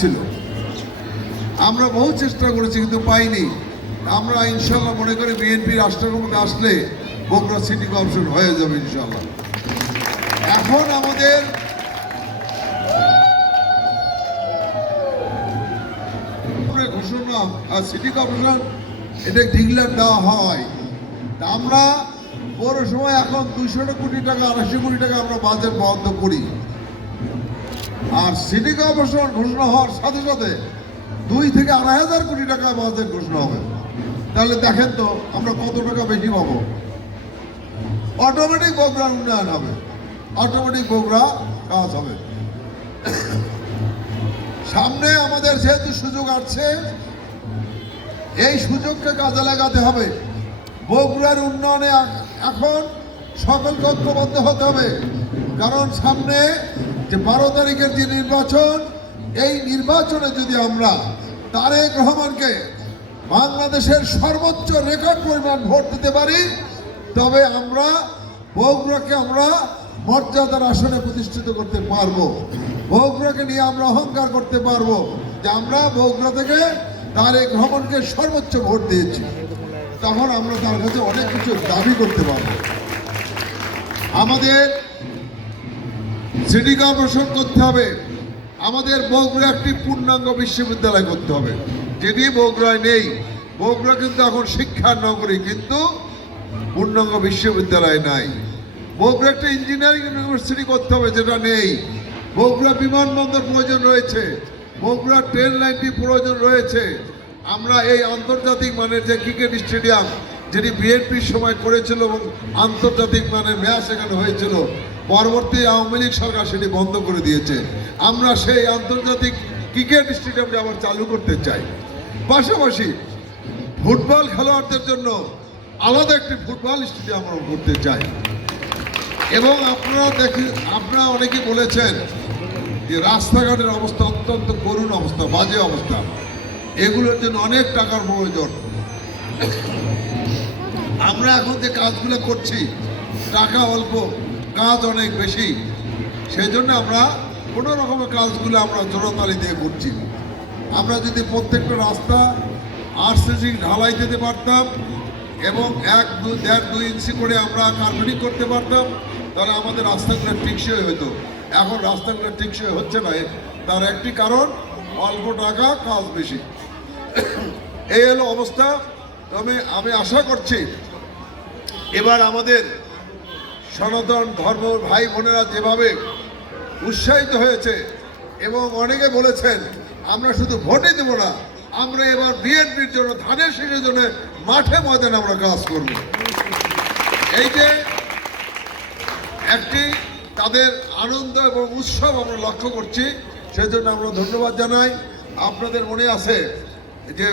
ছিল। আমরা বহু চেষ্টা করেছি, কিন্তু পাইনি। আমরা ইনশাল্লাহ মনে করি বিএনপি রাষ্ট্রের মধ্যে আসলে বগুড়া সিটি কর্পোরেশন হয়ে যাবে ইনশাল্লাহ। এখন আমাদের ঘোষণা সিটি কর্পোরেশন, এটা ডিক্লেয়ার দেওয়া হয়। আমরা পৌরসভায় এখন দুইশো কোটি টাকা, আড়াইশো কোটি টাকা আমরা বাজেট বরাদ্দ করি। আর সিটি কর্পোরেশন ঘোষণা হওয়ার সাথে সাথে দুই থেকে আড়াই হাজার কোটি টাকা বাজেট ঘোষণা হবে। তাহলে দেখেন তো, আমরা কত টাকা বেশি পাবো? অটোমেটিক বগুড়ার উন্নয়ন হবে। অটোমেটিক বগুড়া কাজ হবে। সামনে আমাদের যেহেতু সুযোগ আসছে, এই সুযোগকে কাজে লাগাতে হবে। বগুড়ার উন্নয়নে এখ- এখন সকলকে ঐক্যবদ্ধ হতে হবে। কারণ সামনে যে বারো তারিখের যে নির্বাচন, এই নির্বাচনে যদি আমরা তারেক রহমানকে বাংলাদেশের সর্বোচ্চ রেকর্ড পরিমাণ ভোট দিতে পারি, তবে আমরা বগুড়াকে আমরা মর্যাদার আসনে প্রতিষ্ঠিত করতে পারব। বগুড়াকে নিয়ে আমরা অহংকার করতে পারব যে আমরা বগুড়া থেকে তারেক রহমানকে সর্বোচ্চ ভোট দিয়েছি। তখন আমরা তার কাছে অনেক কিছু দাবি করতে পারব। আমাদের সিটি কর্পোরেশন করতে হবে। আমাদের বগুড়া একটি পূর্ণাঙ্গ বিশ্ববিদ্যালয় করতে হবে। যেটি বগুড়ায় নেই। বগুড়া কিন্তু এখন শিক্ষার নগরী, কিন্তু পূর্ণাঙ্গ বিশ্ববিদ্যালয় নাই। বগুড়া একটা ইঞ্জিনিয়ারিং ইউনিভার্সিটি করতে হবে, যেটা নেই। বগুড়া বিমানবন্দর প্রয়োজন রয়েছে। বগুড়া ট্রেন লাইনটি প্রয়োজন রয়েছে। আমরা এই আন্তর্জাতিক মানের যে ক্রিকেট স্টেডিয়াম যেটি বিএনপির সময় করেছিল এবং আন্তর্জাতিক মানের ম্যাচ এখানে হয়েছিল পরবর্তী আওয়ামী লীগ সরকার সেটি বন্ধ করে দিয়েছে। আমরা সেই আন্তর্জাতিক ক্রিকেট স্টেডিয়ামটি আবার চালু করতে চাই। পাশাপাশি ফুটবল খেলোয়াড়দের জন্য আলাদা একটি ফুটবল স্টেডিয়াম আমরা করতে চাই। এবং আপনারা দেখি, আপনারা অনেকে বলেছেন যে রাস্তাঘাটের অবস্থা অত্যন্ত করুণ অবস্থা, বাজে অবস্থা। এগুলোর জন্য অনেক টাকার প্রয়োজন। আমরা এখন যে কাজগুলো করছি, টাকা অল্প কাজ অনেক বেশি, সেই জন্য আমরা কোনো রকমের কাজগুলো আমরা জোরতালি দিয়ে করছি আমরা যদি প্রত্যেকটা রাস্তা আরসিসি ঢালাই দিতে পারতাম এবং এক, দু, দেড়, দুই ইঞ্চি করে আমরা কার্পেটিং করতে পারতাম, তাহলে আমাদের রাস্তাগুলো টিকসই হতো এখন রাস্তাগুলো টিকসই হচ্ছে না। তার একটি কারণ, অল্প টাকা, কাজ বেশি। এই হলো অবস্থা। তবে আমি আশা করছি, এবার আমাদের সনাতন ধর্ম ভাই বোনেরা যেভাবে উৎসাহিত হয়েছে এবং অনেকে বলেছেন, আমরা শুধু ভোটই দেবো না, আমরা এবার বিএনপির জন্য ধানের শীষের জন্য মাঠে ময়দানে আমরা কাজ করব। এই যে একটি তাদের আনন্দ এবং উৎসব আমরা লক্ষ্য করছি, সেজন্য আমরা ধন্যবাদ জানাই। আপনাদের মনে আছে যে